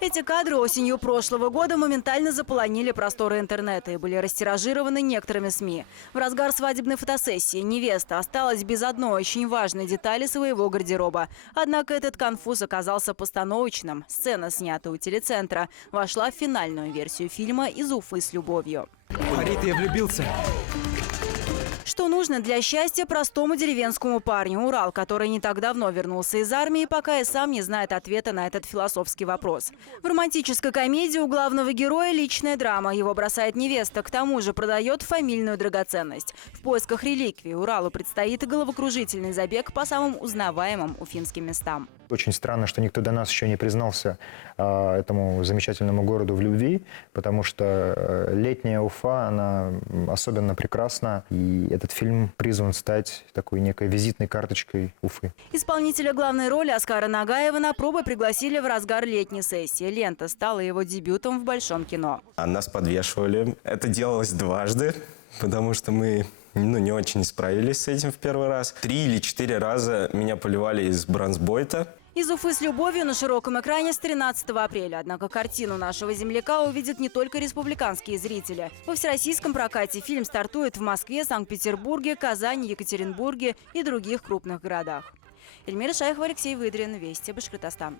Эти кадры осенью прошлого года моментально заполонили просторы интернета и были растиражированы некоторыми СМИ. В разгар свадебной фотосессии невеста осталась без одной очень важной детали своего гардероба. Однако этот конфуз оказался постановочным. Сцена, снятая у телецентра, вошла в финальную версию фильма «Из Уфы с любовью». Фарид, я влюбился. Что нужно для счастья простому деревенскому парню? Урал, который не так давно вернулся из армии, пока и сам не знает ответа на этот философский вопрос. В романтической комедии у главного героя личная драма. Его бросает невеста, к тому же продает фамильную драгоценность. В поисках реликвии Уралу предстоит головокружительный забег по самым узнаваемым уфимским местам. Очень странно, что никто до нас еще не признался этому замечательному городу в любви, потому что летняя Уфа, она особенно прекрасна, и этот фильм призван стать такой некой визитной карточкой Уфы. Исполнителя главной роли Оскара Нагаева на пробы пригласили в разгар летней сессии. «Лента» стала его дебютом в большом кино. Нас подвешивали. Это делалось дважды, потому что мы не очень справились с этим в первый раз. 3 или 4 раза меня поливали из бронзбойта. «Из Уфы с любовью» на широком экране с 13 апреля. Однако картину нашего земляка увидят не только республиканские зрители. Во всероссийском прокате фильм стартует в Москве, Санкт-Петербурге, Казани, Екатеринбурге и других крупных городах. Эльмира Шайхова, Алексей Выдрин. Вести, Башкортостан.